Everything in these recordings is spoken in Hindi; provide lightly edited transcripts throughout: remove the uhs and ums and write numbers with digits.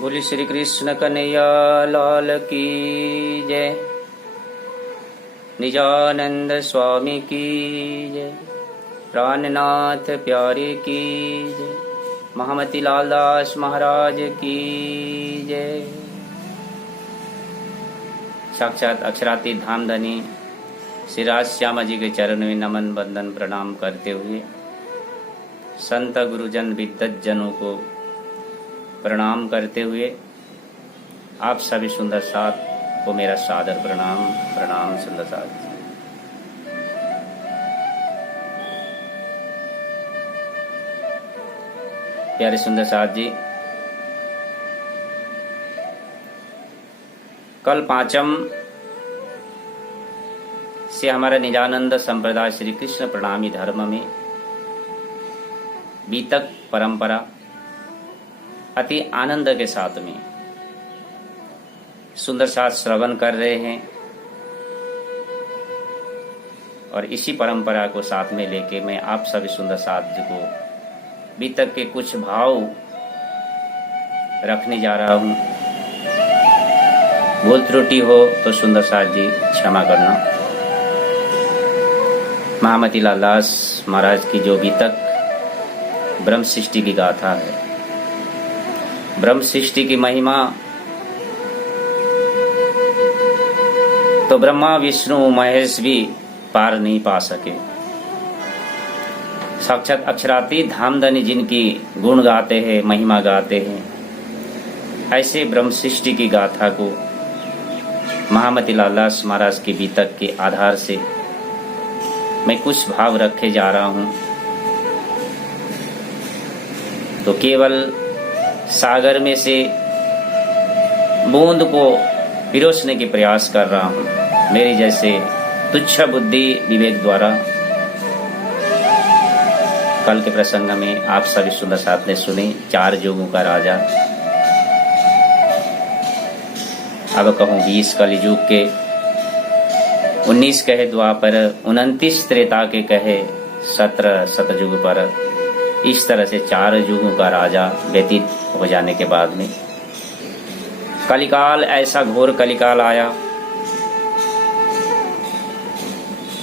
बोली श्री कृष्ण कन्हैया लाल की जय। निजानंद स्वामी की जय। प्राणनाथ प्यारे की जय। महामती लाल दास महाराज की जय। साक्षात अक्षरातीत धामधनी श्री राज श्यामा जी के चरण में नमन वंदन प्रणाम करते हुए संत गुरुजन विद्वत जनों को प्रणाम करते हुए आप सभी सुंदर साथ को मेरा सादर प्रणाम। प्रणाम सुंदर साथ। प्यारे सुंदर साथ जी, कल पांचम से हमारा निजानंद संप्रदाय श्री कृष्ण प्रणामी धर्म में बीतक परंपरा अति आनंद के साथ में सुंदर साथ श्रवण कर रहे हैं और इसी परंपरा को साथ में लेके मैं आप सभी सुंदर साथ जी को बीतक के कुछ भाव रखने जा रहा हूं। भूल त्रुटि हो तो सुंदर साथ जी क्षमा करना। महामती लाल दास महाराज की जो बीतक ब्रह्म सृष्टि की गाथा है, ब्रह्म सृष्टि की महिमा तो ब्रह्मा विष्णु महेश भी पार नहीं पा सके। साक्षात अक्षरातीत धामधनी जिनकी गुण गाते हैं, महिमा गाते हैं, ऐसे ब्रह्म सृष्टि की गाथा को महामती लाल दास महाराज की बीतक के आधार से मैं कुछ भाव रखे जा रहा हूं। तो केवल सागर में से बूंद को पिरोसने के प्रयास कर रहा हूं। मेरी जैसे तुच्छ बुद्धि विवेक द्वारा कल के प्रसंग में आप सभी सुंदर साथ ने सुने चार युगों का राजा। अब कहूं 20 कलियुग के, 19 कहे द्वापर, 29 त्रेता के कहे, 17 सतयुग पर, इस तरह से 4 युगों का राजा व्यतीत हो जाने के बाद में कलिकाल, ऐसा घोर कलिकाल आया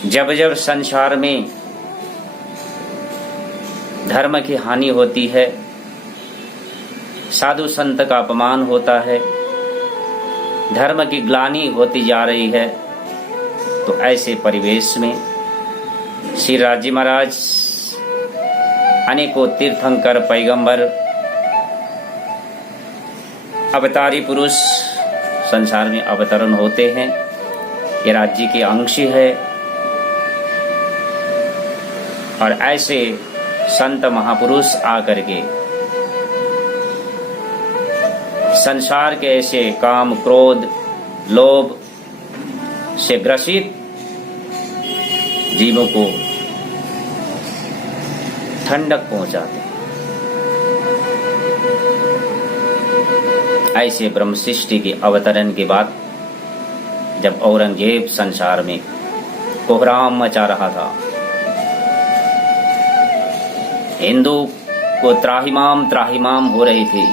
जब जब संसार में धर्म की हानि होती है, साधु संत का अपमान होता है, धर्म की ग्लानि होती जा रही है, तो ऐसे परिवेश में श्री राज जी महाराज अनेकों तीर्थंकर पैगंबर अवतारी पुरुष संसार में अवतरण होते हैं। ये राज्य के अंश है और ऐसे संत महापुरुष आकर के संसार के ऐसे काम, क्रोध, लोभ से ग्रसित जीवों को ठंडक पहुंचाते हैं। ऐसे ब्रह्म सृष्टि के अवतरण के बाद जब औरंगजेब संसार में कोहराम मचा रहा था, हिंदू को त्राहिमाम त्राहिमाम हो रही थी,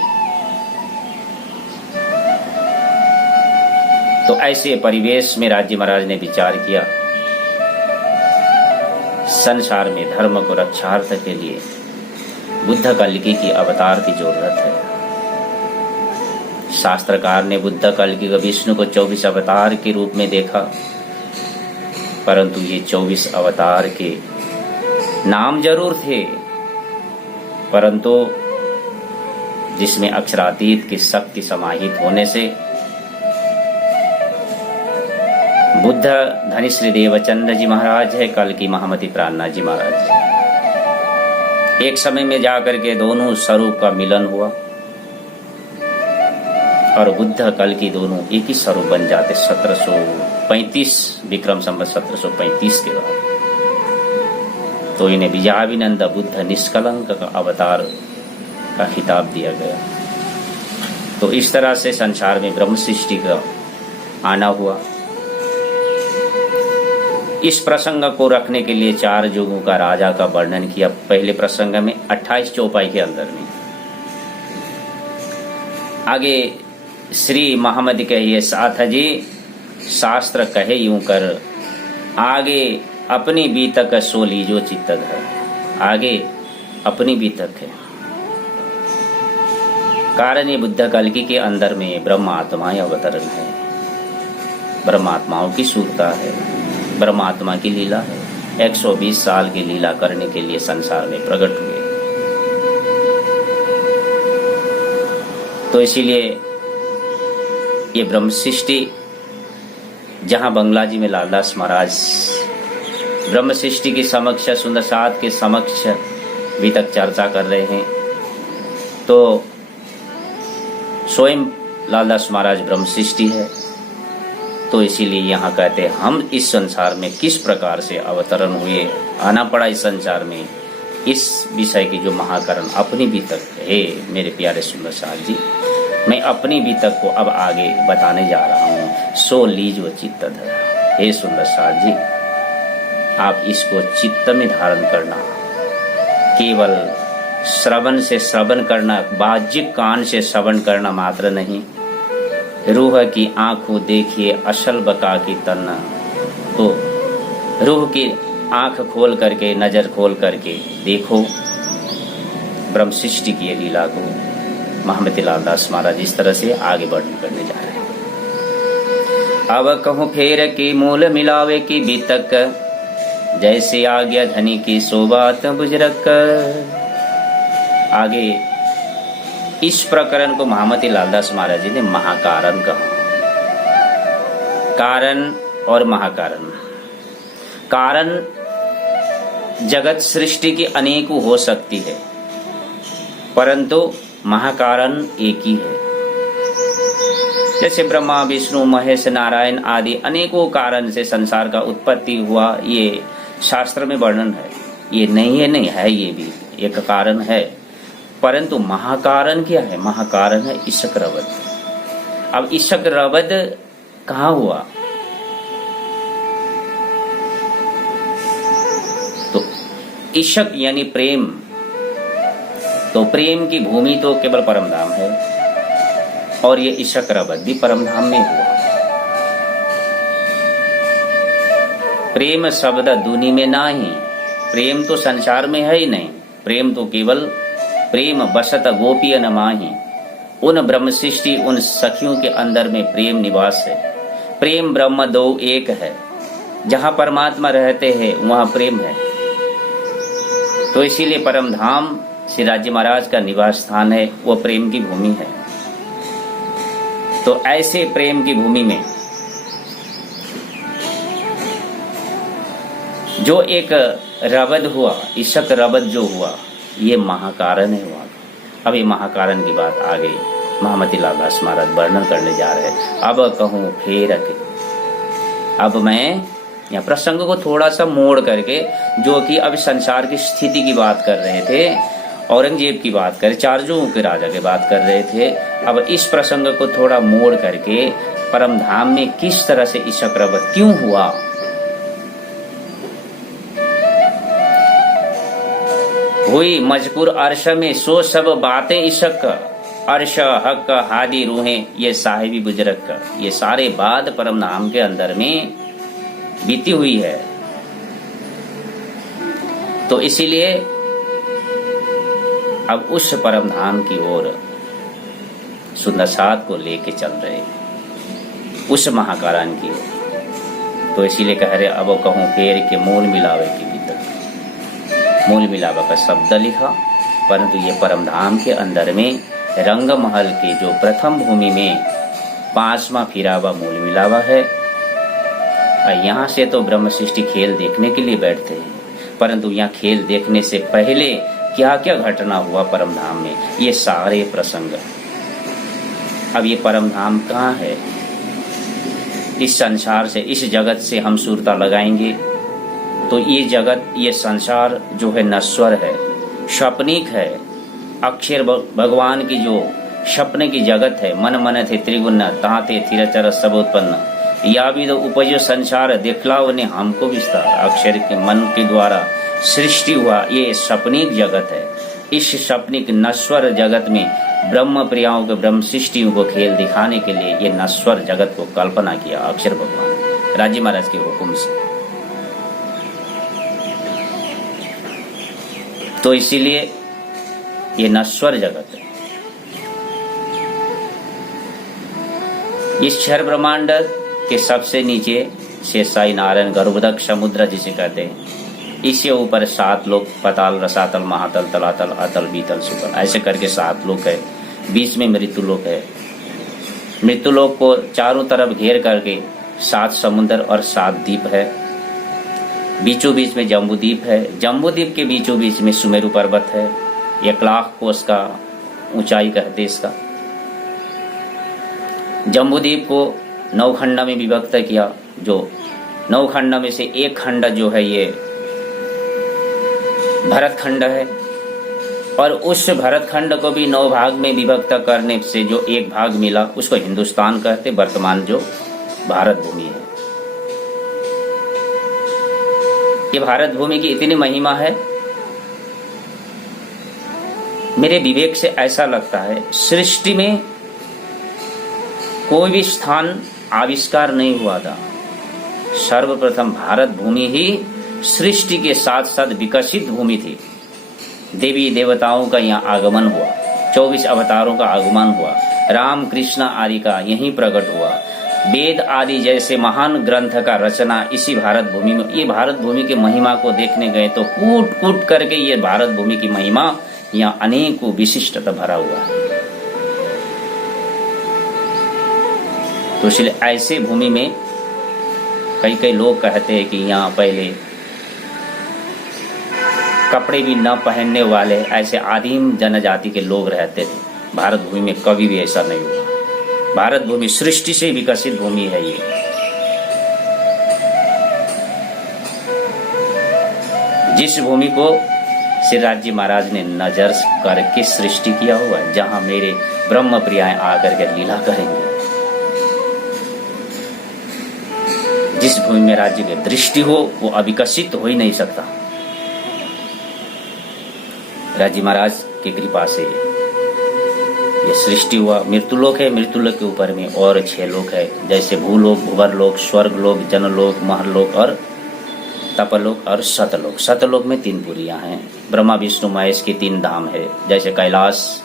तो ऐसे परिवेश में राज्य महाराज ने विचार किया संसार में धर्म को रक्षार्थ के लिए बुद्ध कल्कि की अवतार की जरूरत है। शास्त्रकार ने बुद्ध कल्कि को, विष्णु को 24 अवतार के रूप में देखा, परंतु ये 24 अवतार के नाम जरूर थे, परंतु जिसमें अक्षरातीत की शक्ति समाहित होने से बुद्ध धनी श्री देवचंद्र जी महाराज है, कल की महामती प्राणनाथ जी महाराज। एक समय में जाकर के दोनों स्वरूप का मिलन हुआ और बुद्ध कल की दोनों एक ही स्वरूप बन जाते 1735 विक्रम संवत 1735 के बाद। तो इन्हें विजयाभिनंद बुद्ध निष्कलंक का अवतार का खिताब दिया गया। तो इस तरह से संसार में ब्रह्म सृष्टि का आना हुआ। इस प्रसंग को रखने के लिए 4 युगों का राजा का वर्णन किया पहले प्रसंग में 28 चौपाई के अंदर में। आगे श्री मोहम्मद कहिए साथ जी, शास्त्र कहे यूं कर, आगे अपनी बीतक सो लीजो चित्तद है। आगे अपनी बीतक है। कारण ये बुद्ध कल्कि के अंदर में ब्रह्मात्मा अवतरण है, ब्रह्मात्माओं की सूरता है, ब्रह्मात्मा की लीला है। 120 साल की लीला करने के लिए संसार में प्रकट हुए। तो इसीलिए ये ब्रह्म सृष्टि, जहां बंगला जी में लालदास महाराज ब्रह्म सृष्टि की समक्ष सुंदर साध के समक्ष भी तक चर्चा कर रहे हैं, तो स्वयं लालदास महाराज ब्रह्म सृष्टि है। तो इसीलिए यहाँ कहते हैं हम इस संसार में किस प्रकार से अवतरण हुए, आना पड़ा इस संसार में, इस विषय की जो महाकरण अपनी बीतक है। मेरे प्यारे सुंदर साध जी, मैं अपनी बीतक को अब आगे बताने जा रहा हूँ। सो लीजो चित्त धरा। हे सुंदर साध जी, आप इसको चित्त में धारण करना, केवल श्रवण से श्रवण करना, बाह्यिक कान से श्रवण करना मात्र नहीं, रूह की आंखों देखिए असल बका की तन्ना। तो रूह की आंख खोल करके, नजर खोल करके देखो ब्रह्म सृष्टि की लीला को। मोहम्मद लालदास महाराज इस तरह से आगे वर्णन करने जा रहे हैं। अब कहूँ फेर के मूल मिलावे की बीतक, जैसे आ गया धनी की सोबात बुजरक। आगे इस प्रकरण को मोहम्मद लालदास महाराज जी ने महाकारण कहा। कारण और महाकारण। कारण जगत सृष्टि की अनेकों हो सकती है, परंतु महाकारण एक ही है। जैसे ब्रह्मा विष्णु महेश नारायण आदि अनेकों कारण से संसार का उत्पत्ति हुआ, ये शास्त्र में वर्णन है। ये नहीं है, नहीं है, ये भी एक कारण है। परंतु महाकारण क्या है? महाकारण है ईशक रवद। अब ईशक रवद कहाँ हुआ? तो ईशक यानी प्रेम, तो प्रेम की भूमि तो केवल परमधाम है, और ये ईशक रवद भी परमधाम में हुआ। प्रेम शब्द दुनि में नाही, प्रेम तो संसार में है ही नहीं। प्रेम तो केवल प्रेम बसत गोपी न माही। उन ब्रह्म सृष्टि, उन सखियों के अंदर में प्रेम निवास है। प्रेम ब्रह्म दो एक है। जहाँ परमात्मा रहते हैं वहाँ प्रेम है। तो इसीलिए परम धाम श्री राज्य महाराज का निवास स्थान है, वो प्रेम की भूमि है। तो ऐसे प्रेम की भूमि में जो एक रवद हुआ, ईशक रवद जो हुआ, ये महाकारण है वहां का। अब ये महाकारण की बात आगे मोहम्मद लालदास महाराज वर्णन करने जा रहे हैं। अब कहूँ फेर के, अब मैं यहाँ प्रसंग को थोड़ा सा मोड़ करके, जो कि अब संसार की स्थिति की बात कर रहे थे, औरंगजेब की बात कर, चारजों के राजा की बात कर रहे थे। अब इस प्रसंग को थोड़ा मोड़ करके परम धाम में किस तरह से ईशक रवद क्यों हुआ, हुई मजकूर अर्श में सो सब बातें ईशक। अर्श हक हादी रूहें ये साहिबी बुजरक, ये सारे बात परम धाम के अंदर में बीती हुई है। तो इसीलिए अब उस परम धाम की ओर सुंदर साध को लेके चल रहे, उस महाकारण की ओर। तो इसीलिए कह रहे अब कहूँ फेर के मूल मिलावे की भीतर। मूल मिलावा का शब्द लिखा, परंतु ये परम धाम के अंदर में रंग महल के जो प्रथम भूमि में 5वां फिरावा मूल मिलावा है। यहाँ से तो ब्रह्म सृष्टि खेल देखने के लिए बैठते हैं, परंतु यहाँ खेल देखने से पहले क्या क्या घटना हुआ परम धाम में, ये सारे प्रसंग। अब ये परम धाम कहाँ है? इस संसार से, इस जगत से हम सुरता लगाएंगे तो ये जगत, ये संसार जो है नश्वर है, स्वप्निक है। अक्षर भगवान की जो सपने की जगत है, मन मन थे त्रिगुण ताते थिरचर सब उत्पन्न, या भी तो उपजो संसार दिखलाव ने हमको विस्तार। अक्षर के मन के द्वारा सृष्टि हुआ ये सपनिक जगत है। इस सपनिक नश्वर जगत में ब्रह्म प्रियाओं को, ब्रह्म सृष्टियों को खेल दिखाने के लिए ये नश्वर जगत को कल्पना किया अक्षर भगवान राजी महाराज के हुक्म से। तो इसीलिए ये नश्वर जगत है। इस क्षर ब्रह्मांड के सबसे नीचे शेषाई नारायण गर्भोदक समुद्र जिसे कहते हैं, इसके ऊपर 7 लोक, पताल, रसातल, महातल, तलातल, अतल, बीतल, सुतल, ऐसे करके 7 लोक है। बीच में मृत्यु लोक है। मृत्यु लोक को चारों तरफ घेर करके 7 समुद्र और 7 द्वीप है। बीचों बीच में जम्बूद्वीप है। जम्बूद्वीप के बीचों बीच में सुमेरु पर्वत है। 1 लाख कोस का ऊंचाई कहते इसका। जम्बूद्वीप को 9 खंड में विभक्त किया, जो 9 खंड में से एक खंड जो है ये भरत खंड है, और उस भरत खंड को भी 9 भाग में विभक्त करने से जो एक भाग मिला उसको हिंदुस्तान कहते, वर्तमान जो भारत भूमि है। ये भारत भूमि की इतनी महिमा है, मेरे विवेक से ऐसा लगता है सृष्टि में कोई भी स्थान आविष्कार नहीं हुआ था। सर्वप्रथम भारत भूमि ही सृष्टि के साथ साथ विकसित भूमि थी। देवी देवताओं का यहाँ आगमन हुआ, 24 अवतारों का आगमन हुआ, राम कृष्ण आदि का यहीं प्रकट हुआ। वेद आदि जैसे महान ग्रंथ का रचना इसी भारत भूमि में। ये भारत भूमि की महिमा को देखने गए तो कूट कूट करके ये भारत भूमि की महिमा यहाँ अनेकों विशिष्टता भरा हुआ है। तो इसलिए ऐसे भूमि में कई लोग कहते हैं कि यहाँ पहले कपड़े भी न पहनने वाले ऐसे आदिम जनजाति के लोग रहते थे। भारत भूमि में कभी भी ऐसा नहीं हुआ। भारत भूमि सृष्टि से विकसित भूमि है ये। जिस भूमि को श्री राज्य महाराज ने नजर करके सृष्टि किया हुआ है, जहां मेरे ब्रह्म प्रियाएं आकर के लीला करेंगे। जिस भूमि में राज्य की दृष्टि हो वो अविकसित हो ही नहीं सकता। राज्य महाराज की कृपा से ये सृष्टि हुआ। मृत्युलोक है, मृत्युलोक के ऊपर में और 6 लोक है, जैसे भूलोक, भुवरलोक, स्वर्गलोक, जनलोक, महरलोक और तपलोक और सतलोक। सतलोक में 3 पुरियां हैं। ब्रह्मा विष्णु महेश के 3 धाम है, जैसे कैलाश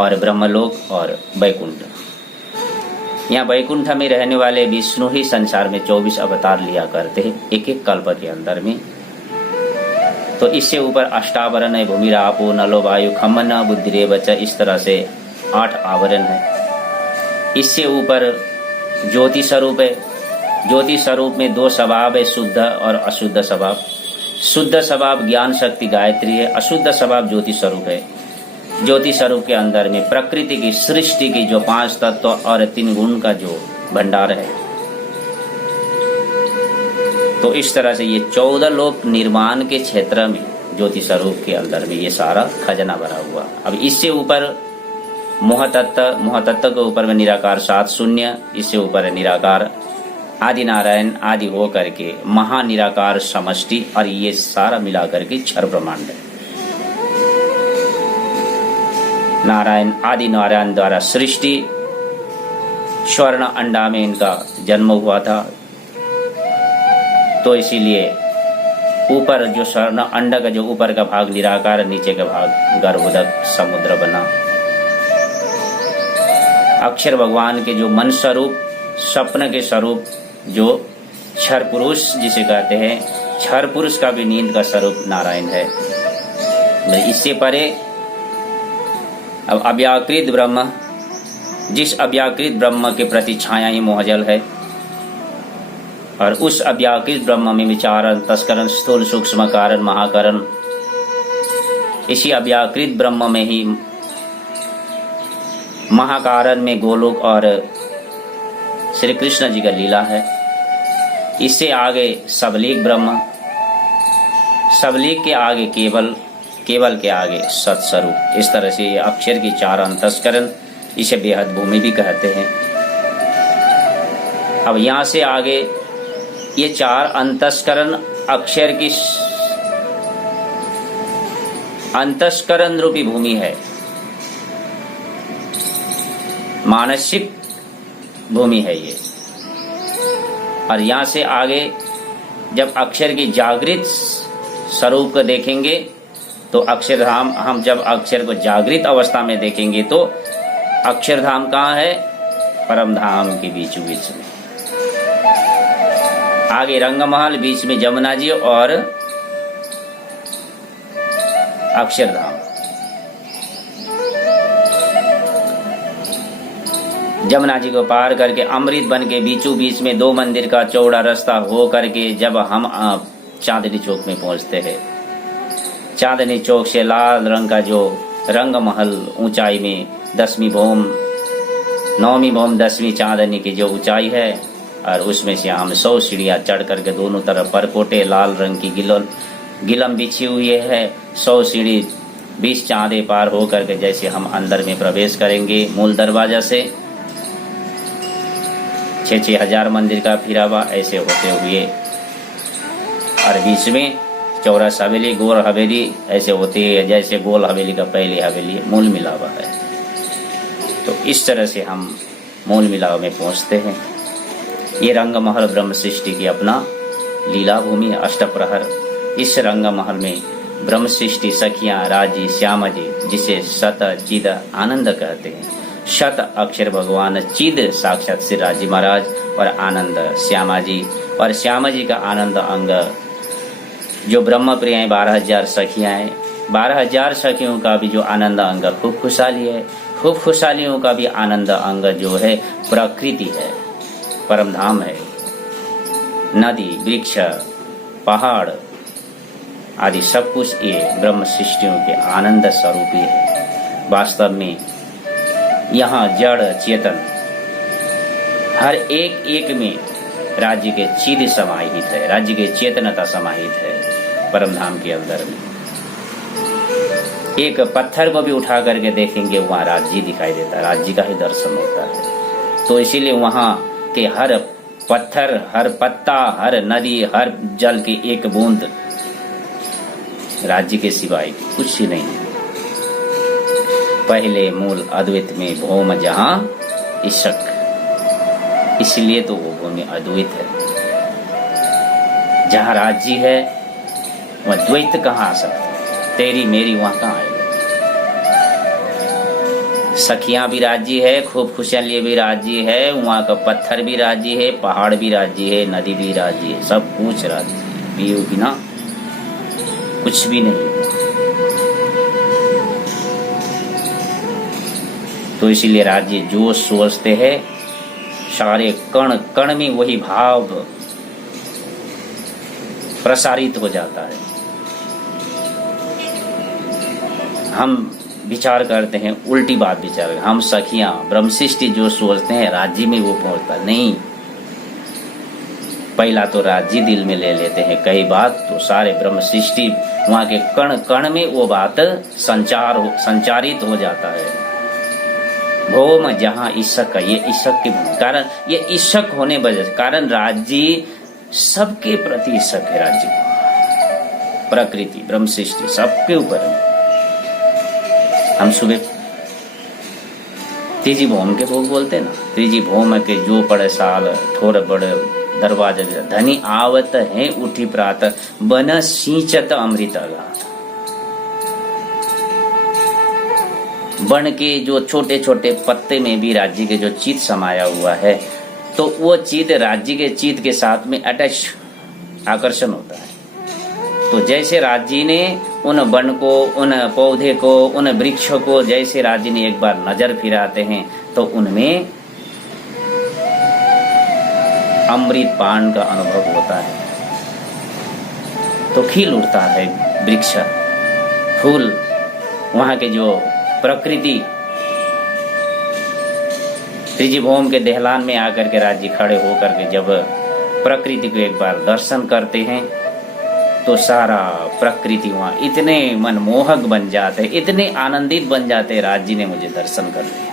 और ब्रह्मलोक और वैकुंठ। यहाँ वैकुंठ में रहने वाले विष्णु ही संसार में 24 अवतार लिया करते हैं एक कल्प के अंदर में। तो इससे ऊपर अष्टावरण है, भूमि, आपो, नलो, वायु, खमन, बुद्धिरेव च, इस तरह से 8 आवरण है। इससे ऊपर ज्योति स्वरूप है। ज्योति स्वरूप में 2 स्वभाव है, शुद्ध और अशुद्ध स्वभाव। शुद्ध स्वभाव ज्ञान शक्ति गायत्री है, अशुद्ध स्वभाव ज्योति स्वरूप है। ज्योति स्वरूप के अंदर में प्रकृति की सृष्टि की जो 5 तत्व और 3 गुण का जो भंडार है। तो इस तरह से ये 14 लोक निर्माण के क्षेत्र में ज्योति स्वरूप के अंदर में ये सारा खजाना भरा हुआ। अब इससे ऊपर मोहतत्व के ऊपर में निराकार 7 शून्य, इससे ऊपर है निराकार आदि नारायण आदि हो करके महानिराकार समष्टि, और ये सारा मिला करके क्षर ब्रह्मांड है। नारायण आदि नारायण द्वारा सृष्टि, स्वर्ण अंडा में इनका जन्म हुआ था। तो इसीलिए ऊपर जो स्वर्ण अंड का जो ऊपर का भाग निराकार, नीचे का भाग गर्भोदक समुद्र बना। अक्षर भगवान के जो मन स्वरूप, स्वप्न के स्वरूप जो क्षर पुरुष जिसे कहते हैं, क्षर पुरुष का भी नींद का स्वरूप नारायण है। इससे परे अब अव्याकृत ब्रह्म, जिस अव्याकृत ब्रह्म के प्रति छाया ही मोहजल है, और उस अव्याकृत ब्रह्म में विचारण, तस्करण, स्थूल, सूक्ष्म, कारण, महाकरण, इसी अव्याकृत ब्रह्म में ही महाकारण में गोलोक और श्री कृष्ण जी का लीला है। इससे आगे सबलीक ब्रह्म, सबलीक के आगे केवल, केवल के आगे सत्स्वरूप। इस तरह से ये अक्षर की 4 अंतस्करण, इसे बेहद भूमि भी कहते हैं। अब यहाँ से आगे ये 4 अंतस्करण अक्षर की अंतस्करण रूपी भूमि है। मानसिक भूमि है ये। और यहाँ से आगे जब अक्षर की जागृत स्वरूप को देखेंगे तो अक्षरधाम, हम जब अक्षर को जागृत अवस्था में देखेंगे तो अक्षरधाम कहाँ है? परम धाम के बीचों बीच में। आगे रंगमहल, बीच में जमुना जी और अक्षरधाम। जमुना जी को पार करके अमृत बन के बीचों बीच में 2 मंदिर का चौड़ा रास्ता हो करके जब हम चांदनी चौक में पहुंचते हैं, चांदनी चौक से लाल रंग का जो रंग महल ऊंचाई में 10वीं भौम, 9वीं भौम, 10वीं चांदनी की जो ऊंचाई है, और उसमें से हम 100 सीढ़ियां चढ़ करके दोनों तरफ परकोटे लाल रंग की गिलम बिछी हुई है। 100 सीढ़ी 20 चांदे पार हो करके जैसे हम अंदर में प्रवेश करेंगे मूल दरवाजा से, 6-6 हजार मंदिर का फिरावा ऐसे होते हुए, और बीच में चौरस हवेली, गोल हवेली ऐसे होती है, जैसे गोल हवेली का पहली हवेली मूल मिलावा है। तो इस तरह से हम मूल मिलाव में पहुंचते हैं। ये रंगमहल ब्रह्म सृष्टि की अपना लीला भूमि है, अष्टप्रहर। इस रंगमहल में ब्रह्म सृष्टि सखियां, राजी, श्यामा जी, जिसे सत चिद आनंद कहते हैं। शत अक्षर भगवान, चिद साक्षात श्री राजी महाराज, और आनंद श्यामा जी। और श्यामा जी का आनंद अंग जो ब्रह्म प्रिय है, 12,000 सखियां हैं, 12,000 सखियों का भी जो आनंद अंग खूब खुशहाली है। खूब खुशहालियों का भी आनंद अंग जो है प्रकृति है, परम धाम है। नदी, वृक्ष, पहाड़ आदि सब कुछ ये ब्रह्म सृष्टियों के आनंद स्वरूप ही है। वास्तव में यहाँ जड़ चेतन हर एक एक में राज्य के चिद समाहित है, राज्य के चेतनता समाहित है परम धाम के अंदर में। एक पत्थर को भी उठा करके देखेंगे वहाँ राज्य दिखाई देता है, राज्य का ही दर्शन होता है। तो इसीलिए वहाँ के हर पत्थर, हर पत्ता, हर नदी, हर जल की एक बूंद राज्य के सिवाय कुछ ही नहीं। पहले मूल अद्वैत में भौम जहाँ ईशक, इसलिए तो वो भूमि अद्वैत है। जहाँ राज्य है वह द्वैत कहाँ आ सकता है? तेरी मेरी वहाँ कहाँ आएगा? सखियां भी राज्य है, खूब खुशहाली भी राज्य है, वहाँ का पत्थर भी राज्य है, पहाड़ भी राज्य है, नदी भी राज्य है, सब कुछ राज्य है। पियो बिना कुछ भी नहीं। तो इसीलिए राज्य जो सोचते हैं सारे कण कण में वही भाव प्रसारित हो जाता है। हम विचार करते हैं, उल्टी बात विचार, हम सखियां ब्रह्मशिष्टि जो सोचते हैं राज्य में वो पहुंचता नहीं। पहला तो राज्य दिल में ले लेते हैं कई बात, तो सारे ब्रह्म सृष्टि वहां के कण कण में वो बात संचारित हो जाता है। भौम जहाँ ईशक का, ये ईशक के कारण, ये ईशक होने वजह कारण राज्य सबके प्रति ईशक है। राज्य प्रकृति ब्रह्म सृष्टि सबके ऊपर है। हम सुबह तीजी भौम के भोग बोलते ना, तीजी भौम के जो पड़े साल ठोर बड़े दरवाजा धनी आवत है उठी प्रात बन सिंचत अमृत गाथ। बन के जो छोटे छोटे पत्ते में भी राज्य के जो चित समाया हुआ है, तो वो चित राज्य के चित के साथ में अटैच आकर्षण होता है। तो जैसे राज्य ने उन वन को, उन पौधे को, उन वृक्ष को जैसे राज्य ने एक बार नजर फिराते हैं तो उनमें अमृत पान का अनुभव होता है। तो खिल उठता है वृक्ष, फूल, वहां के जो प्रकृति। त्रिजी भौम के देहलान में आकर के राज्य खड़े होकर के जब प्रकृति को एक बार दर्शन करते हैं तो सारा प्रकृति वहां इतने मनमोहक बन जाते, इतने आनंदित बन जाते, राज्य ने मुझे दर्शन कर लिया।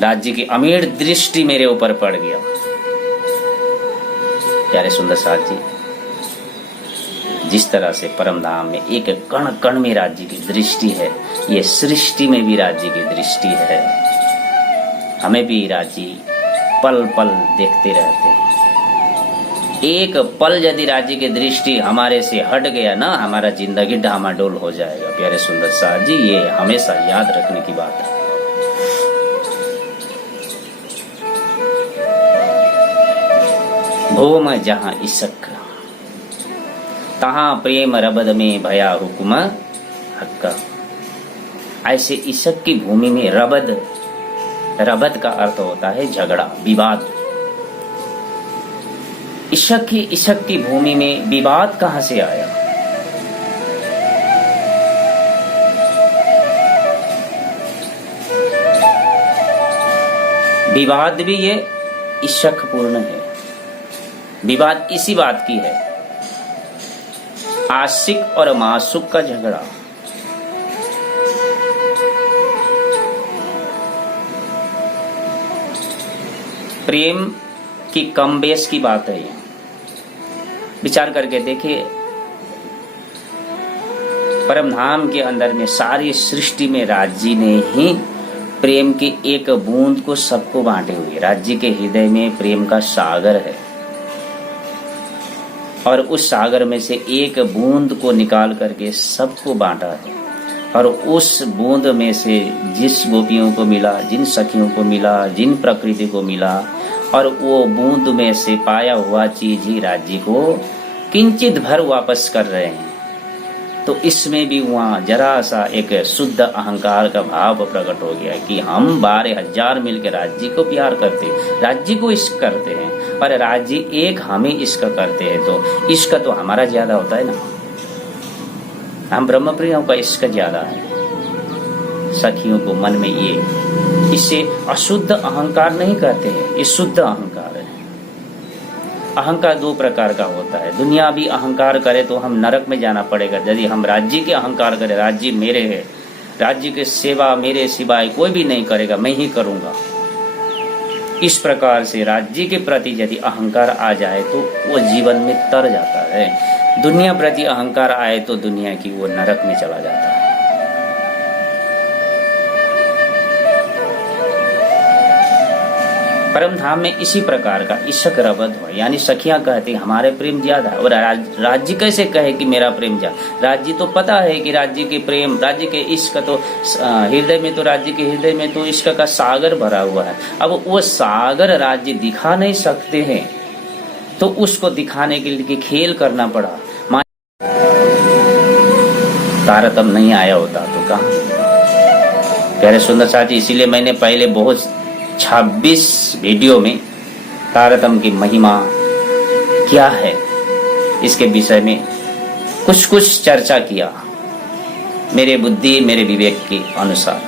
राज्य की अमीर दृष्टि मेरे ऊपर पड़ गया। प्यारे सुंदर साथ जी, जिस तरह से परम धाम में एक कण कण में राज्य की दृष्टि है, ये सृष्टि में भी राज्य की दृष्टि है। हमें भी राज्य पल पल देखते रहते हैं। एक पल यदि राज्य की दृष्टि हमारे से हट गया ना, हमारा जिंदगी डामाडोल हो जाएगा। प्यारे सुंदर साहब जी, ये हमेशा याद रखने की बात है। भूम जहां इशक, तहां प्रेम रबद में भया हुक्म हक्का। ऐसे इशक की भूमि में रबद, रबद का अर्थ होता है झगड़ा, विवाद। इशक की भूमि में विवाद कहां से आया? विवाद भी ये इशक पूर्ण है। विवाद इसी बात की है, आशिक और मासूक का झगड़ा। प्रेम की कम बेस की बात है। ये विचार करके देखिए, परम धाम के अंदर में सारी सृष्टि में राज्य ने ही प्रेम की एक बूंद को सबको बांटे हुए। राज्य के हृदय में प्रेम का सागर है और उस सागर में से एक बूंद को निकाल करके सबको बांटा है। और उस बूंद में से जिस गोपियों को मिला, जिन सखियों को मिला, जिन प्रकृति को मिला, और वो बूंद में से पाया हुआ चीज ही राज्य को किंचित भर वापस कर रहे हैं। तो इसमें भी वहाँ जरा सा एक शुद्ध अहंकार का भाव प्रकट हो गया कि हम 12,000 मिलकर राज्य को प्यार करते, राज्य को इश्क करते हैं, और राज्य एक हमें इश्क करते हैं। तो इश्क तो हमारा ज्यादा होता है ना, हम ब्रह्म प्रियों का इश्क ज्यादा है सखियों को मन में। ये इसे अशुद्ध अहंकार नहीं कहते हैं, ये शुद्ध अहंकार है। अहंकार दो प्रकार का होता है। दुनिया भी अहंकार करे तो हम नरक में जाना पड़ेगा। यदि हम राज्य के अहंकार करें, राज्य मेरे है, राज्य की सेवा मेरे सिवाय कोई भी नहीं करेगा, मैं ही करूंगा, इस प्रकार से राज्य के प्रति यदि अहंकार आ जाए तो वो जीवन में तर जाता है। दुनिया प्रति अहंकार आए तो दुनिया की वो नरक में चला जाता है। परम धाम में इसी प्रकार का इशक रबद हो, यानी सखियां कहती हमारे प्रेम ज्यादा है। और राज्य कैसे कहे कि मेरा प्रेम ज्यादा? राज्य तो पता है कि राज्य के प्रेम, राज्य के इश्क तो हृदय में, तो राज्य के हृदय में तो इश्क का सागर भरा हुआ है। अब वो सागर राज्य दिखा नहीं सकते हैं, तो उसको दिखाने के लिए खेल करना पड़ा। तारतम्य नहीं आया होता तो कहाँ? प्यारे सुंदर साथी, इसीलिए मैंने पहले बहुत 26 वीडियो में तारतम्य की महिमा क्या है इसके विषय में कुछ चर्चा किया, मेरे बुद्धि मेरे विवेक के अनुसार।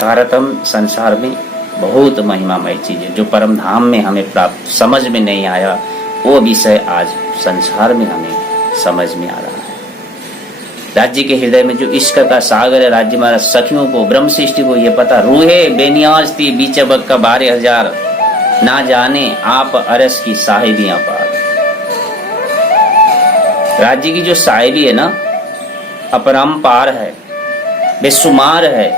तारतम्य संसार में बहुत महिमामय चीज है, जो परम धाम में हमें प्राप्त समझ में नहीं आया, वो विषय आज संसार में हमें समझ में आ रहा है। राज्य के हृदय में जो इश्क का सागर है, राज्य महाराज सखियों को, ब्रह्म सृष्टि को ये पता, रूहे बेनियाज थी बीच बक्का 12,000, ना जाने आप अरस की साहिबियां पार। राज्य की जो साहिबी है ना, अपरंपार है, बेशुमार है।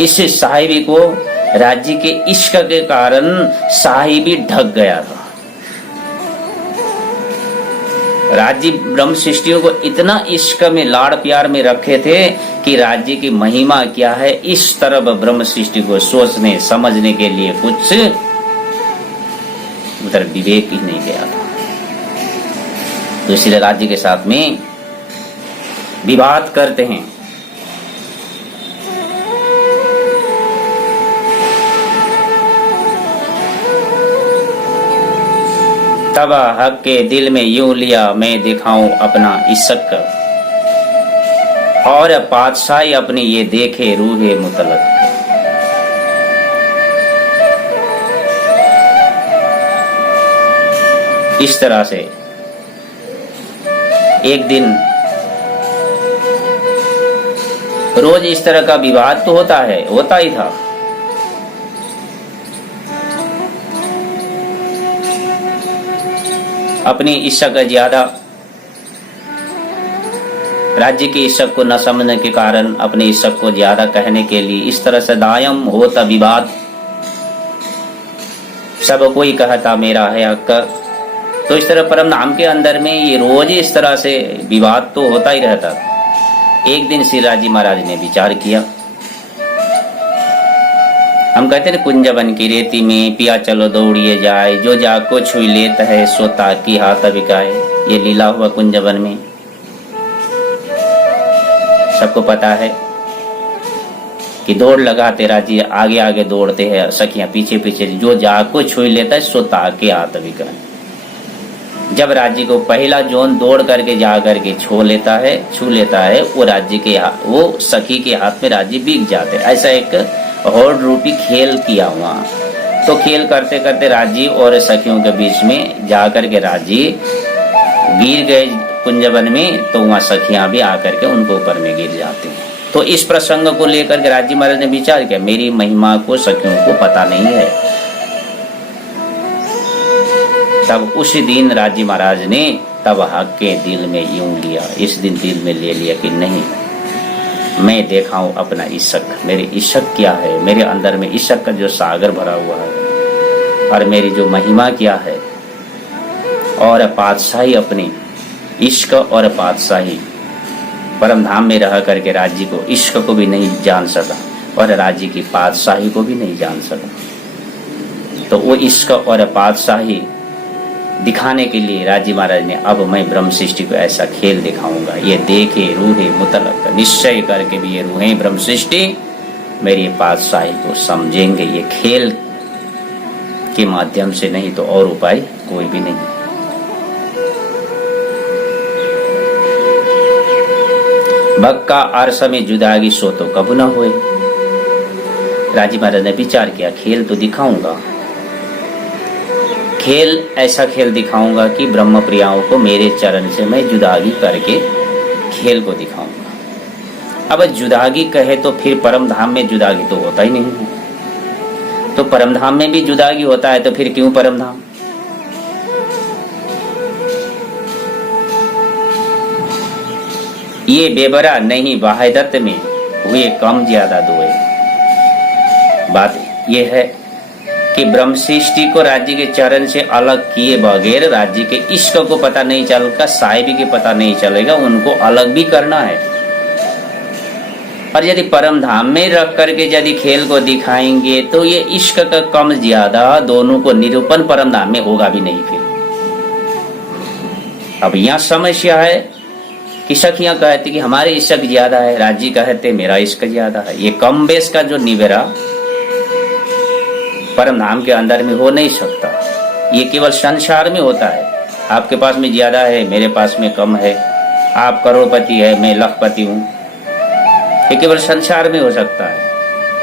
इस साहिबी को राज्य के इश्क के कारण साहिबी ढक गया था। राज्य ब्रह्म सृष्टियों को इतना इश्क में, लाड़ प्यार में रखे थे कि राज्य की महिमा क्या है इस तरफ ब्रह्म सृष्टि को सोचने समझने के लिए कुछ उधर विवेक ही नहीं गया था। तो इसलिए राज्य के साथ में विवाद करते हैं। तब हक के दिल में यूं लिया मैं दिखाऊं अपना इश्क, और पातशाही अपनी ये देखे रूहे मुतलक। इस तरह से एक दिन रोज इस तरह का विवाद तो होता ही था। अपनी इच्छा का ज्यादा, राज्य की इच्छा को न समझने के कारण अपनी इच्छा को ज्यादा कहने के लिए इस तरह से दायम होता विवाद। सब कोई कहता मेरा है हक। तो इस तरह परम धाम के अंदर में ये रोज इस तरह से विवाद तो होता ही रहता था। एक दिन श्री राजी महाराज ने विचार किया। हम कहते हैं कुंजवन की रेती में पिया चलो दौड़िए जाए, जो जाको छुई लेता है सो ताकि हाथ बिकाए। ये लीला हुआ कुंजवन में, सबको पता है कि दौड़ लगाते राजी आगे आगे दौड़ते हैं, सखियां पीछे पीछे, जो जाको छुई लेता है सो ताकि हाथ बिकाए। जब राज्य को पहला जोन दौड़ करके जा करके छू लेता है वो राज्य के वो सखी के हाथ में राज्य बिक जाते। ऐसा एक होड़ रूपी खेल किया हुआ। तो खेल करते करते राजी और सखियों के बीच में जाकर के राजी गिर गए कुंजवन में, तो वहां सखियां भी आकर के उनको ऊपर में गिर जाते हैं। तो इस प्रसंग को लेकर के राजी महाराज ने विचार किया, मेरी महिमा को सखियों को पता नहीं है। तब उसी दिन राजी महाराज ने तब हक के दिल में यूं लिया, इस दिन दिल में ले लिया कि नहीं, मैं देखाऊं अपना इश्क। मेरी इश्क क्या है, मेरे अंदर में इश्क का जो सागर भरा हुआ है और मेरी जो महिमा क्या है। और पातशाही अपनी इश्क और पातशाही परम धाम में रह करके राज्य को इश्क को भी नहीं जान सका और राज्य की पातशाही को भी नहीं जान सका। तो वो इश्क और पातशाही दिखाने के लिए राजी महाराज ने अब मैं ब्रह्म सृष्टि को ऐसा खेल दिखाऊंगा। ये देखे रूहे मुतलक निश्चय करके भी ये रूहें ब्रह्म सृष्टि मेरी पातशाही को समझेंगे। ये खेल के माध्यम से, नहीं तो और उपाय कोई भी नहीं। बक्का अरस में जुदागी सो तो कब न हुए। राजी महाराज ने विचार किया, खेल तो दिखाऊंगा, खेल ऐसा खेल दिखाऊंगा कि ब्रह्म प्रियाओं को मेरे चरण से मैं जुदागी करके खेल को दिखाऊंगा। अब जुदागी कहे तो फिर परम धाम में जुदागी तो होता ही नहीं है। तो परम धाम में भी जुदागी होता है, तो फिर क्यों परम धाम? ये बेबरा नहीं वाहिदत में हुए कम ज्यादा दुए। बात ये है कि ब्रह्म सृष्टि को राज्य के चरण से अलग किए बगैर राज्य के इश्क को पता नहीं चलेगा, साहिब के पता नहीं चलेगा, उनको अलग भी करना है। और यदि परम धाम में रख करके यदि खेल को दिखाएंगे तो ये इश्क का कम ज्यादा दोनों को निरूपण परम धाम में होगा भी नहीं। फिर अब यहाँ समस्या है कि सखियां कहती कि हमारे इश्क ज्यादा है, राज्य कहते मेरा इश्क ज्यादा है। ये कम बेस का जो निवेरा परम धाम के अंदर में हो नहीं सकता। ये केवल संसार में होता है। आपके पास में ज्यादा है, मेरे पास में कम है। आप करोड़पति है, मैं लखपति हूँ। ये केवल संसार में हो सकता है,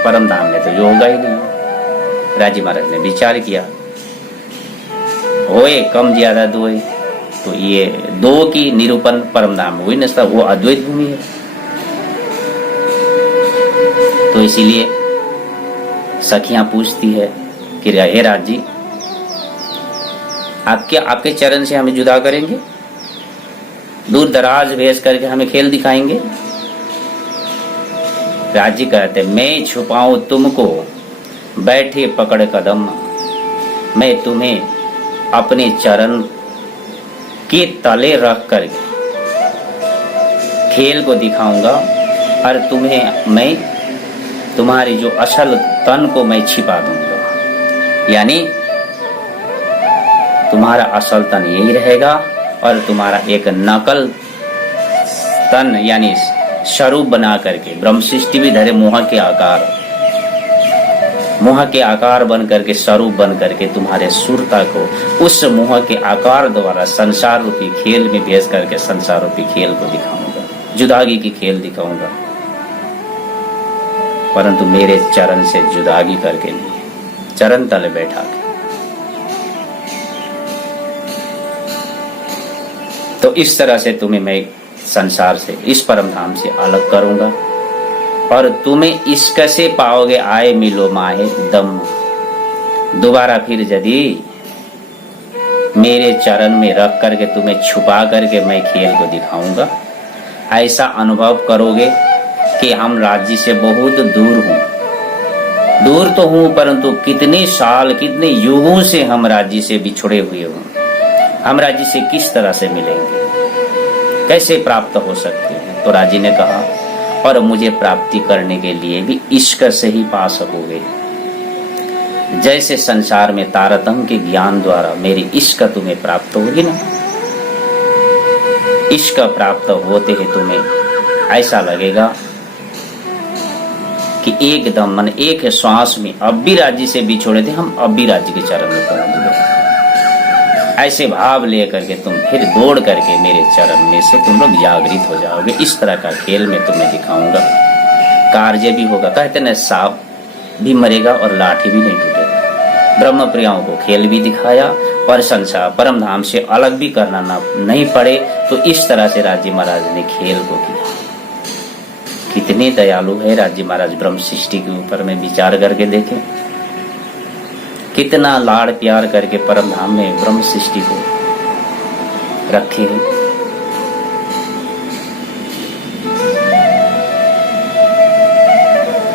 परम धाम में तो जो होगा ही नहीं। राजी महाराज ने विचार किया, होए कम ज्यादा दोए, तो ये दो की निरूपण परम धाम में हुई न सकता, वो अद्वैत भूमि है। तो इसीलिए सखियां पूछती है कि हे राजी, आपके चरण से हमें जुदा करेंगे, दूर दराज भेज करके हमें खेल दिखाएंगे। राजी कहते मैं छुपाऊं तुमको बैठे पकड़ कदम, मैं तुम्हें अपने चरण के तले रख करके खेल को दिखाऊंगा और तुम्हें मैं तुम्हारी जो असल तन को मैं छिपा दूंगा। यानी तुम्हारा असल तन यही रहेगा और तुम्हारा एक नकल तन यानी स्वरूप बना करके ब्रह्म सृष्टि भी धरे मोह के आकार बन करके स्वरूप बन करके तुम्हारे सुरता को उस मोह के आकार द्वारा संसार रूपी खेल में भेज करके संसार रूपी खेल को दिखाऊंगा, जुदागी की खेल दिखाऊंगा, परंतु मेरे चरण से जुदागी करके नहीं, चरण तले बैठा के। तो इस तरह से तुम्हें मैं संसार से, इस परम धाम से अलग करूंगा और तुम्हें इसका से पाओगे आए मिलो माहे दम। दोबारा फिर यदि मेरे चरण में रख करके तुम्हें छुपा करके मैं खेल को दिखाऊंगा। ऐसा अनुभव करोगे कि हम राज्य से बहुत दूर हूं। दूर तो हूं, परंतु कितने साल कितने युगों से हम राज्य से बिछुड़े हुए हूं। हम राज्य से किस तरह से मिलेंगे, कैसे प्राप्त हो सकते हैं? तो राजी ने कहा, और मुझे प्राप्ति करने के लिए भी इश्क से ही पा सकोगे। जैसे संसार में तारतम्य के ज्ञान द्वारा मेरी इश्क तुम्हें प्राप्त होगी ना, इश्क प्राप्त होते ही तुम्हें ऐसा लगेगा कि एकदम मन एक श्वास में अब भी राज्य से बिछोड़े थे हम, अब भी राज्य के चरण में पहुंच गए। ऐसे भाव लेकर के तुम फिर दौड़ करके मेरे चरण में से तुम लोग जागृत हो जाओगे। इस तरह का खेल मैं तुम्हें दिखाऊंगा। कार्य भी होगा, कहते न सांप भी मरेगा और लाठी भी नहीं टूटेगा। ब्रह्म प्रियाओं को खेल भी दिखाया और संसार परम धाम से अलग भी करना नहीं पड़े। तो इस तरह से राज्य महाराज ने खेल को किया। कितने दयालु है राज्य महाराज ब्रह्म सृष्टि के ऊपर में विचार करके देखें। कितना लाड़ प्यार करके परम धाम में ब्रह्म सृष्टि को रखे हैं।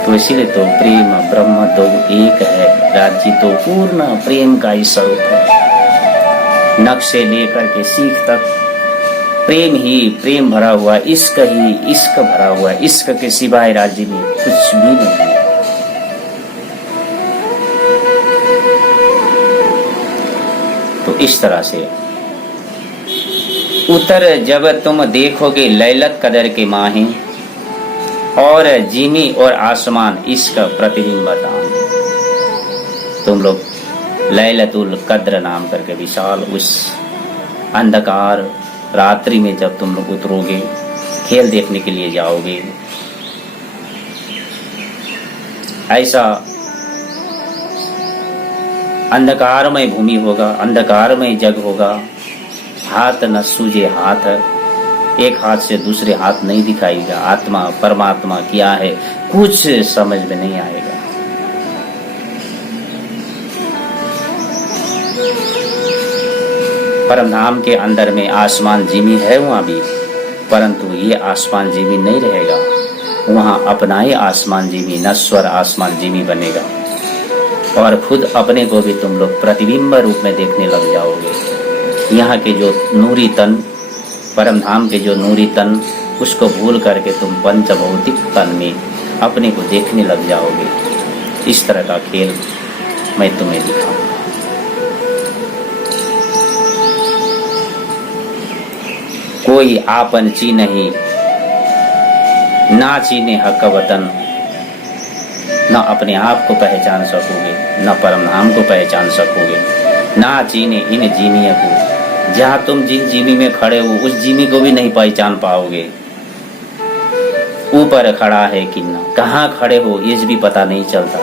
तो इसीलिए तो प्रेम ब्रह्म दो एक है, राज्य तो पूर्ण प्रेम का ही स्वरूप है। नक्शे लेकर के सीख तक प्रेम ही प्रेम भरा हुआ, इश्क ही इश्क भरा हुआ। इश्क के सिवाय राज्य में कुछ भी नहीं है। तो इस तरह से उतर जब तुम देखोगे लैलत कदर के माही, और जिमी और आसमान इसका प्रतिबिंब दान। तुम लोग लैलतुल कद्र नाम करके विशाल उस अंधकार रात्रि में जब तुम लोग उतरोगे, खेल देखने के लिए जाओगे, ऐसा अंधकारमय भूमि होगा, अंधकारमय जग होगा। हाथ न सूझे हाथ, एक हाथ से दूसरे हाथ नहीं दिखाएगा। आत्मा परमात्मा क्या है कुछ समझ में नहीं आएगा। परमधाम के अंदर में आसमान जिमी है वहां भी, परंतु ये आसमान जिमी नहीं रहेगा। वहां अपना ही आसमान जिमी, नश्वर आसमान जिमी बनेगा। और खुद अपने को भी तुम लोग प्रतिबिंब रूप में देखने लग जाओगे। यहाँ के जो नूरी तन, परमधाम के जो नूरी तन, उसको भूल करके तुम पंचभौतिक तन में अपने को देखने लग जाओगे। इस तरह का खेल मैं तुम्हें दिखाऊंगा। कोई आपन ची नहीं, ना चीने हक वतन। न अपने आप को पहचान सकोगे, न परमधाम को पहचान सकोगे, ना चीने इन जीनियों को। जहाँ तुम जिस जीवी में खड़े हो उस जीवी को भी नहीं पहचान पाओगे। ऊपर खड़ा है कि न, कहाँ खड़े हो ये भी पता नहीं चलता।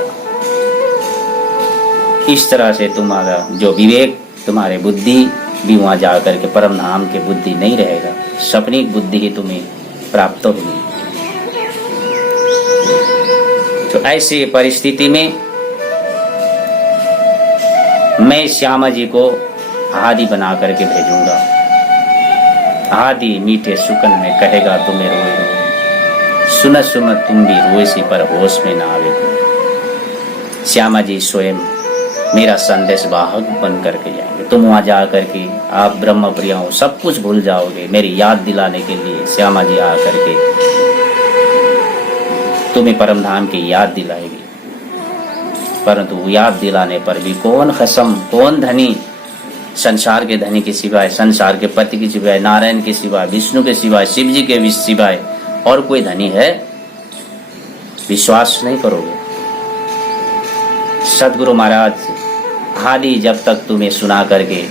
इस तरह से तुम्हारा जो विवेक, तुम्हारे बुद्धि भी वहां जाकर के परम धाम के बुद्धि नहीं रहेगा। सपनिक बुद्धि ही तुम्हें प्राप्त होगी। तो ऐसी परिस्थिति में मैं श्यामा जी को आदि बना करके भेजूंगा। आदि मीठे सुकन में कहेगा तुम्हें रोए रोए, सुन सुन तुम भी रोए सी पर होश में ना आवे। श्यामा जी स्वयं मेरा संदेश वाहक बन करके जाएंगे। तुम वहां जा करके आप ब्रह्म प्रिया हो, सब कुछ भूल जाओगे। मेरी याद दिलाने के लिए श्यामा जी आ करके तुम्हें परम धाम की याद दिलाएगी। परंतु याद दिलाने पर भी कौन खसम, कौन धनी, संसार के धनी के सिवाय, संसार के पति के सिवाय, नारायण के सिवाय, विष्णु के सिवाय, शिव जी के सिवाय और कोई धनी है? विश्वास नहीं करोगे। सदगुरु महाराज आदि जब तक तुम्हें सुना करके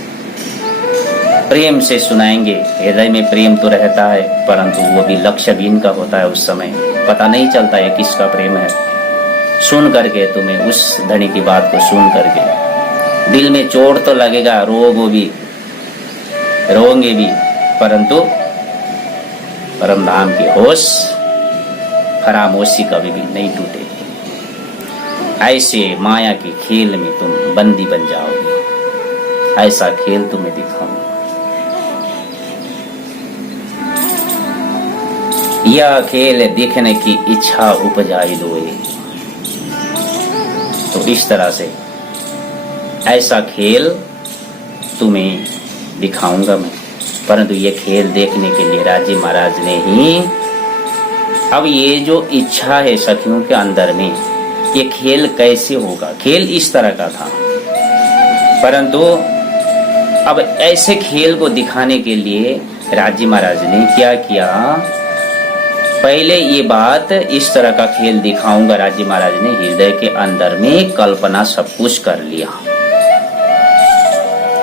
प्रेम से सुनाएंगे, हृदय में प्रेम तो रहता है परंतु वो भी लक्ष्य बीन का होता है। उस समय पता नहीं चलता है किसका प्रेम है। सुन करके तुम्हें उस धनी की बात को सुन करके दिल में चोट तो लगेगा, रोएंगे भी, परंतु परम धाम की होश फरामोशी कभी भी नहीं टूटेगी। ऐसे माया के खेल में तुम बंदी बन जाओगे। ऐसा खेल तुम्हें दिखाऊंगा। यह खेल देखने की इच्छा उपजाई लोए। तो इस तरह से ऐसा खेल तुम्हें दिखाऊंगा मैं। परंतु ये खेल देखने के लिए राजी महाराज ने ही, अब ये जो इच्छा है सखियों के अंदर में, ये खेल कैसे होगा? खेल इस तरह का था, परंतु अब ऐसे खेल को दिखाने के लिए राजी महाराज ने क्या किया? पहले ये बात, इस तरह का खेल दिखाऊंगा, राजी महाराज ने हृदय के अंदर में कल्पना सब कुछ कर लिया।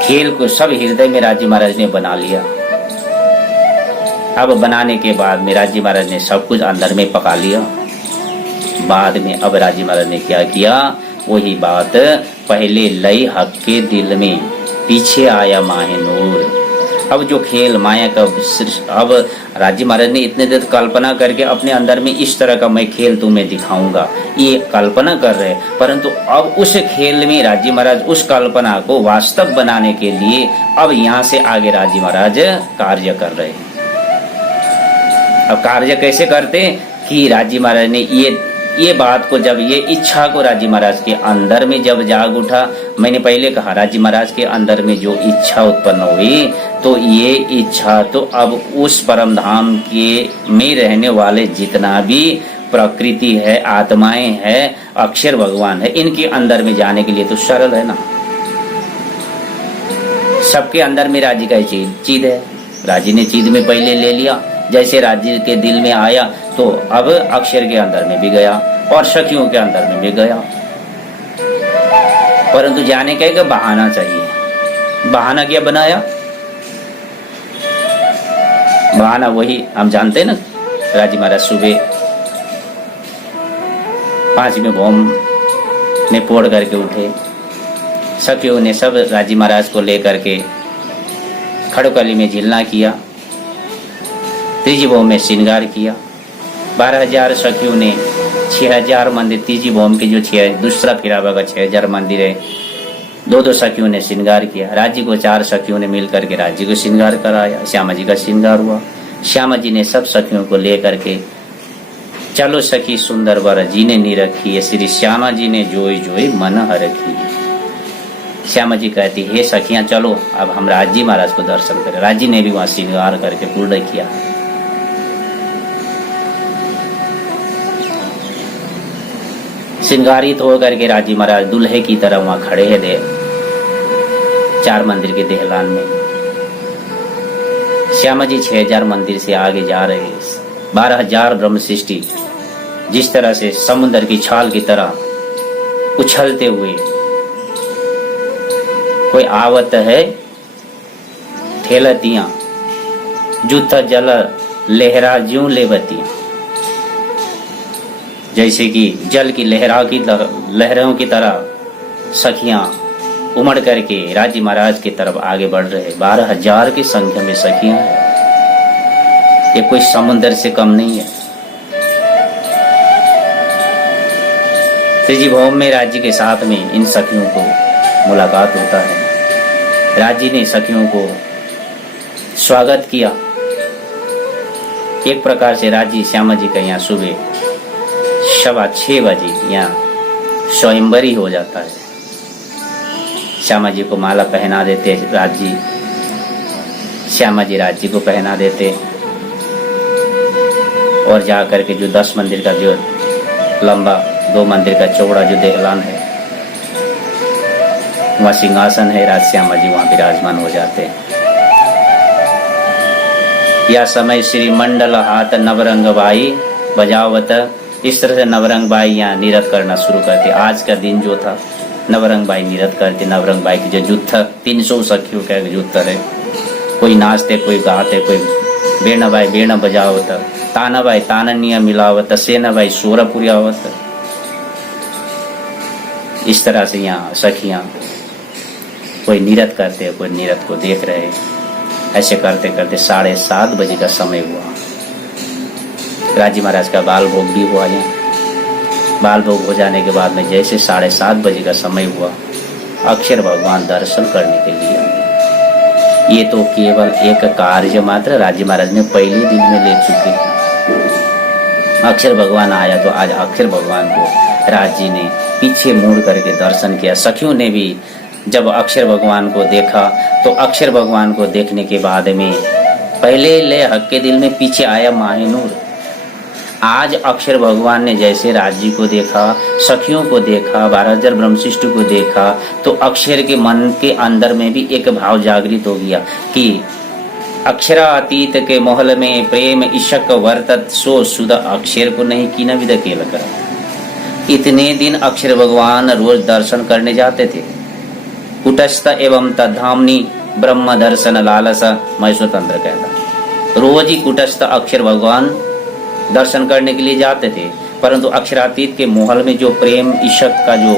खेल को सब हृदय में राजी महाराज ने बना लिया। अब बनाने के बाद में राजी महाराज ने सब कुछ अंदर में पका लिया। बाद में अब राजी महाराज ने क्या किया? वही बात, पहले लई हक के दिल में, पीछे आया माहे नूर। अब जो खेल माया का, अब राजी महाराज ने इतने देर कल्पना करके अपने अंदर में इस तरह का मैं खेल तुम्हें दिखाऊंगा, ये कल्पना कर रहे, परंतु अब उस खेल में राजी महाराज उस कल्पना को वास्तव बनाने के लिए अब यहाँ से आगे राजी महाराज कार्य कर रहे हैं। अब कार्य कैसे करते कि राजी महाराज ने ये बात को, जब ये इच्छा को राजी महाराज के अंदर में जब जाग उठा, मैंने पहले कहा राजी महाराज के अंदर में जो इच्छा उत्पन्न हुई, तो ये इच्छा तो अब उस परम धाम के में रहने वाले जितना भी प्रकृति है, आत्माएं है, अक्षर भगवान है, इनके अंदर में जाने के लिए तो सरल है ना। सबके अंदर में राजी का चीज है, राजी ने चीज में पहले ले लिया। जैसे राजी के दिल में आया तो अब अक्षर के अंदर में भी गया और सखियों के अंदर में भी गया। परंतु जाने का एक बहाना चाहिए। बहाना क्या बनाया? बहाना वही हम जानते ना, राजी महाराज सुबह 5वें भौम में पोड़ करके उठे। सखियों ने सब राजी महाराज को लेकर के खड़ोकली में झिलना किया, तीजी भौम में श्रृंगार किया। 12,000 सखियों ने 6,000 मंदिर, तीजी भौम के जो 6 दूसरा फिरावा का 6,000 मंदिर है, 2-2 सखियों ने श्रृंगार किया। राज्य को 4 सखियों ने मिलकर के राज्य को श्रृंगार कराया। श्यामा जी का श्रृंगार हुआ। श्यामा जी ने सब सखियों को लेकर के, चलो सखी सुंदर वर जी ने नी रखी, श्री श्यामा जी ने जोई जोई मन हरखी। श्यामा जी कहती, हे सखियां चलो अब हम राजी महाराज को दर्शन करें। राजी ने भी वहां श्रृंगार करके पूर्ण किया। श्रृंगारित होकर के राजी महाराज दुल्हे की तरह वहां खड़े हैं 4 मंदिर के देहलान में। श्यामा जी 6,000 मंदिर से आगे जा रहे हैं। 12,000 ब्रह्म सृष्टि जिस तरह से समुद्र की छाल की तरह उछलते हुए कोई आवत है, ठेलतियां जूथ जल लहरा ज्यों लेवतियां, जैसे कि जल की लहरों की तरह सखियां उमड़ करके राजी महाराज की तरफ आगे बढ़ रहे। 12,000 की संख्या में सखियां हैं। ये कोई समुद्र से कम नहीं है। तीजी भौम में राज्य के साथ में इन सखियों को मुलाकात होता है। राजी ने सखियों को स्वागत किया। एक प्रकार से राजी श्यामा जी का यहाँ सुबह 6:15 बजे यहाँ स्वयंवरी हो जाता है। श्यामा जी को माला पहना देते राजी, श्यामा जी राजी को पहना देते और जा करके जो 10 मंदिर का जो लंबा, 2 मंदिर का चौड़ा जो देहलान है, वहाँ सिंहासन है, राज श्यामा जी वहाँ विराजमान हो जाते हैं। यह समय श्री मंडल हाथ नवरंग बाई बजावत, इस तरह से नवरंग बाई यहाँ निरत करना शुरू करते। आज का दिन जो था नवरंग बाई निरत करते। नवरंग बाई की जो जुत्थ 300 सखियों का जुत्थ है, कोई नाचते, कोई गाते, कोई बेण बाई बेण बजावत, ताना बाई ताननिया मिलावत, सेना बाई सोरापुरी आवत। इस तरह से यहाँ सखियां कोई निरत करते, कोई निरत को देख रहे। ऐसे करते करते 7:30 बजे का समय हुआ। राजी महाराज का बाल भोग भी हुआ। यहाँ बाल भोग हो जाने के बाद में जैसे 7:30 बजे का समय हुआ, अक्षर भगवान दर्शन करने के लिए आए। ये तो केवल एक कार्य मात्र राज्य महाराज ने पहले दिन में ले चुके। अक्षर भगवान आया तो आज अक्षर भगवान को राज जी ने पीछे मुड़ करके दर्शन किया। सखियों ने भी जब अक्षर भगवान को देखा तो अक्षर भगवान को देखने के बाद में पहले ले हक के दिल में पीछे आया माहिनूर। आज अक्षर भगवान ने जैसे राज जी को देखा, सखियों को देखा, 12,000 ब्रह्मशिष्ट को देखा, तो अक्षर के मन के अंदर में भी एक भाव जागृत हो गया कि अक्षरातीत के मोहल में प्रेम इशक वर्तत सो सुध अक्षर को नहीं कीना विद केल कर। इतने दिन अक्षर भगवान रोज दर्शन करने जाते थे। कुटस्थ एवं तद्धामनी ब्रह्म दर्शन लालसा मैं स्वतंत्र कहता। रोज ही कुटस्थ अक्षर भगवान दर्शन करने के लिए जाते थे, परंतु अक्षरातीत के मोहल में जो प्रेम इशक का जो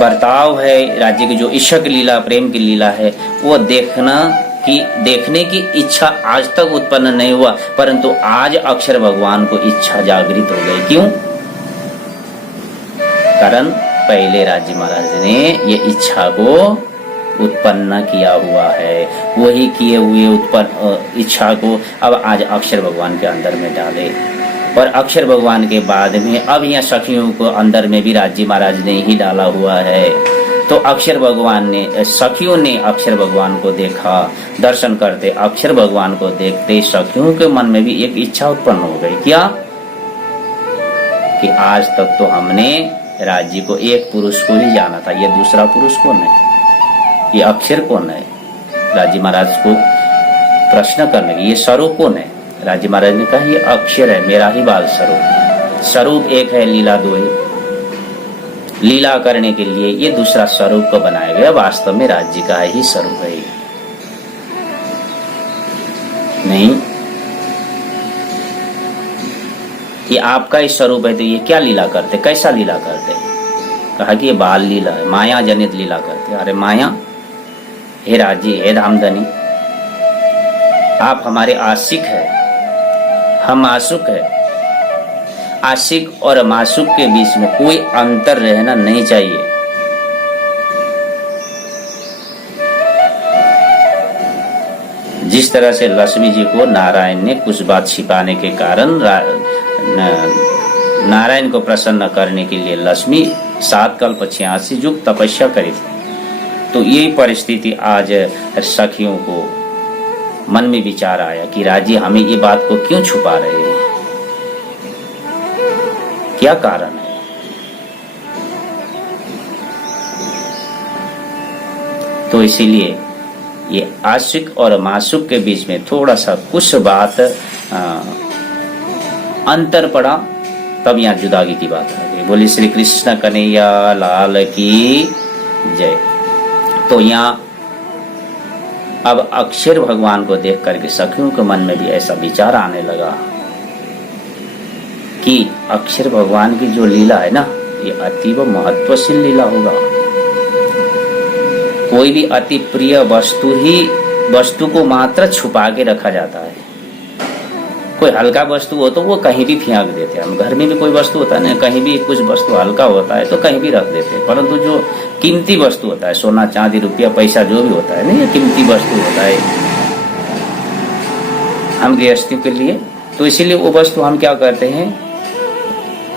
बर्ताव है, राज्य की जो इशक लीला प्रेम की लीला है, वो देखने की इच्छा आज तक उत्पन्न नहीं हुआ, परंतु आज अक्षर भगवान को इच्छा जागृत हो गई। क्यों? कारण पहले राज्य महाराज ने ये इच्छा को उत्पन्न किया हुआ है, वही किए हुए उत्पन्न इच्छा को अब आज अक्षर भगवान के अंदर में डाले। और अक्षर भगवान के बाद में अब यहाँ सखियों को अंदर में भी राज्य महाराज ने ही डाला हुआ है। तो अक्षर भगवान ने, सखियों ने अक्षर भगवान को देखा, दर्शन करते अक्षर भगवान को देखते सखियों के मन में भी एक इच्छा उत्पन्न हो गई। क्या? कि आज तक तो हमने राज्य को एक पुरुष को ही जाना था, ये दूसरा पुरुष कौन है, ये अक्षर कौन है? राज्य महाराज को प्रश्न करने की, ये स्वरूप कौन है? राज्य महाराज ने कहा ये अक्षर है, मेरा ही बाल स्वरूप। स्वरूप एक है, लीला दो है। लीला करने के लिए ये दूसरा स्वरूप को बनाया गया, वास्तव में राज्य का ही स्वरूप है। नहीं, ये आपका ही स्वरूप है, तो ये क्या लीला करते, कैसा लीला करते? कहा कि ये बाल लीला है, माया जनित लीला करते। अरे माया, हे राजी, हे धामधनी, आप हमारे आशिक है, हम मासुक है। आशिक और मासुक के बीच में कोई अंतर रहना नहीं चाहिए। जिस तरह से लक्ष्मी जी को नारायण ने कुछ बात छिपाने के कारण नारायण को प्रसन्न करने के लिए लक्ष्मी 7 कल्प 86 युग तपस्या करी थी, तो यही परिस्थिति आज सखियों को मन में विचार आया कि राजी हमें ये बात को क्यों छुपा रहे हैं, क्या कारण है? तो इसीलिए ये आशिक और मासुक के बीच में थोड़ा सा कुछ बात अंतर पड़ा, तब यहाँ जुदागी की बात आ गई। बोली श्री कृष्ण कन्हैया लाल की जय। तो यहाँ अब अक्षर भगवान को देख करके सखियों के मन में भी ऐसा विचार आने लगा कि अक्षर भगवान की जो लीला है ना, ये अतीव महत्वशील लीला होगा। कोई भी अति प्रिय वस्तु को मात्र छुपा के रखा जाता है। कोई हल्का वस्तु हो तो वो कहीं भी फेंक देते हैं। हम घर में भी कोई वस्तु होता है ना, कहीं भी कुछ वस्तु हल्का होता है तो कहीं भी रख देते हैं, परंतु जो कीमती वस्तु होता है, सोना चांदी रुपया पैसा जो भी होता है ना, ये कीमती वस्तु होता है हम गृहस्थियों के लिए। तो इसीलिए वो वस्तु हम क्या करते हैं,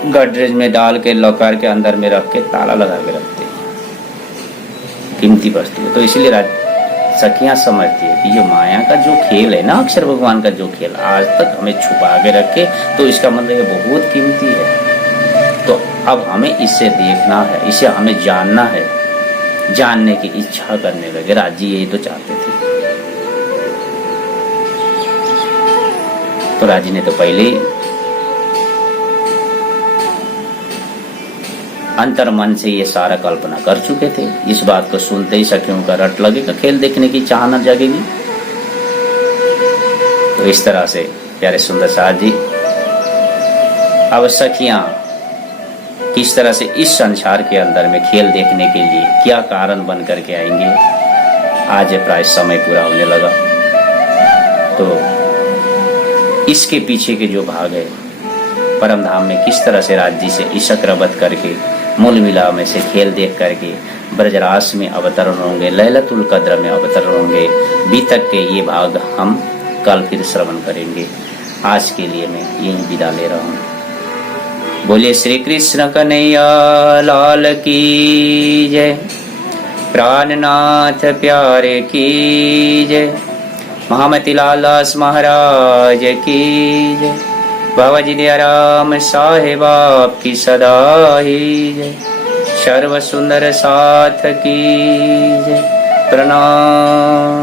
गडरेज में डाल के लॉकर के अंदर में रख के ताला लगा के रखते हैं, कीमती वस्तु। तो इसीलिए सखियां समझती है कि जो माया का जो खेल है ना, अक्षर भगवान का जो खेल आज तक हमें छुपा के रखे, तो इसका मतलब ये बहुत कीमती है। तो अब हमें इसे देखना है, इसे हमें जानना है, जानने की इच्छा करने लगे। राजी यही तो चाहते थे। तो राजी ने तो पहले ही अंतर मन से ये सारा कल्पना कर चुके थे। इस बात को सुनते ही सखियों का रट लगेगा, खेल देखने की चाहना जगेगी। तो इस तरह से प्यारे सुंदर साथ जी, अब सखियां किस तरह से इस संसार के अंदर में खेल देखने के लिए क्या कारण बन करके आएंगे, आज प्राय समय पूरा होने लगा। तो इसके पीछे के जो भाग है, परम धाम में किस तरह से राज्य से ईशक रबत करके मूल मिला में से खेल देख करके ब्रजरास में अवतरण होंगे, लैलतुल कद्र में अवतरण होंगे। बीतक के ये भाग हम कल फिर श्रवण करेंगे। आज के लिए मैं यही विदा ले रहा हूँ। बोले श्री कृष्ण कन्हैया लाल की जय, प्राणनाथ प्यारे की जय, महामती लाल दास महाराज की जय, बाबा जी दया राम साहेब आपकी सदा ही जय, सर्व सुंदर साथ की जय। प्रणाम।